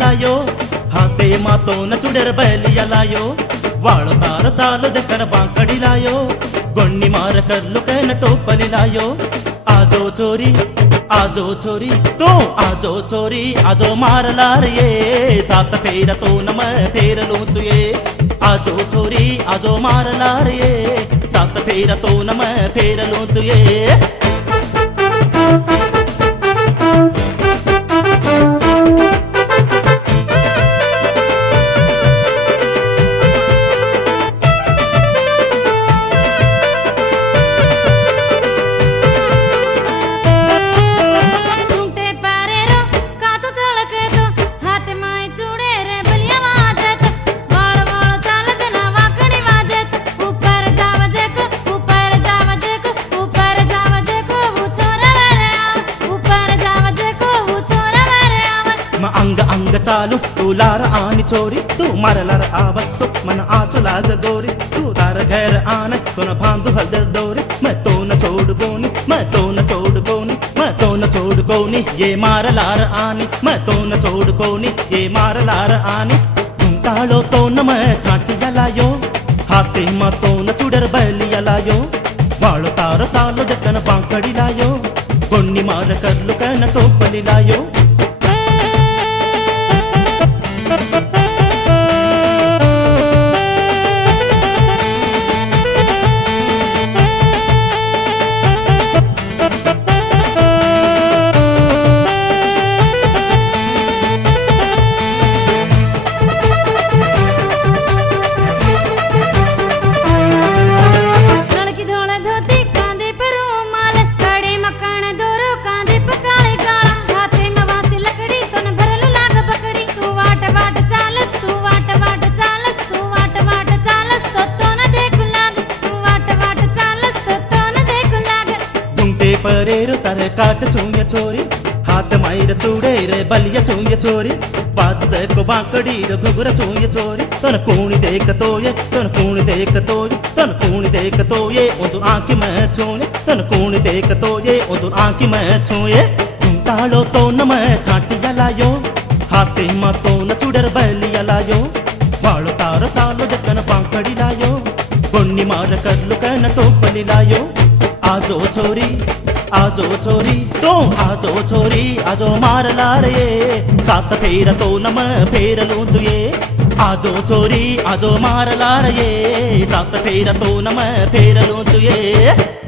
लायो हाते मातो न चुडेर बैलिया लायो वाळो तार चाल देखन बांकड़ी लायो गोन्नी मार कर लुके न टोपली लायो आजो छोरी तो आजो छोरी आजो मार लार ये सात फेर तो नम फेर लूचु ये आजो छोरी आजो मार लार ये सात फेर तो नम फेर लूचु ये अंग अंग चालू तू लार आनी चोरी तू मारलार आवत्तो मन आचो लाग गोरी तू तार घर आने तो न भांदू हलदर डोरी मैं तो न छोड़ गोनी मैं तो न छोड़ गोनी मैं तो न छोड़ गोनी ये मारलार आनी मैं तो न छोड़ गोनी ये मारलार आनी तुम तालो तो न मैं छाटिया लायो हाथे मा तो न चुडर बैलिया लायो वाळो तार चालो देखन बांकड़ी लायो गोन्नी मार कर लुकन टोपली लायो परेर तारे काच चूंगे चोरी हाथ मायर चूड़े रे बलिया चूंगे चोरी बाज को बांकड़ी घुघुरा चूंगे चोरी तन कूणी देख तो ये तन कूणी देख तो ये तन कूणी देख तो ये उधर आंखी मैं छूए तन कूणी देख तो ये उधर आंखी मैं छूए तुम तालो तो न मैं छाटिया लायो हाथे मा तो न चुडर बैलिया लायो वाळो तार चालो देखन बांकड़ी लायो गोन्नी मार कर लुकन टोपली लायो आजो छोरी तो आजो छोरी आजो मार लार ये सात फेर तो नम फेर लूचु ये आजो छोरी आजो मार लार ये सात फेर तो नम फेर लूचु ये।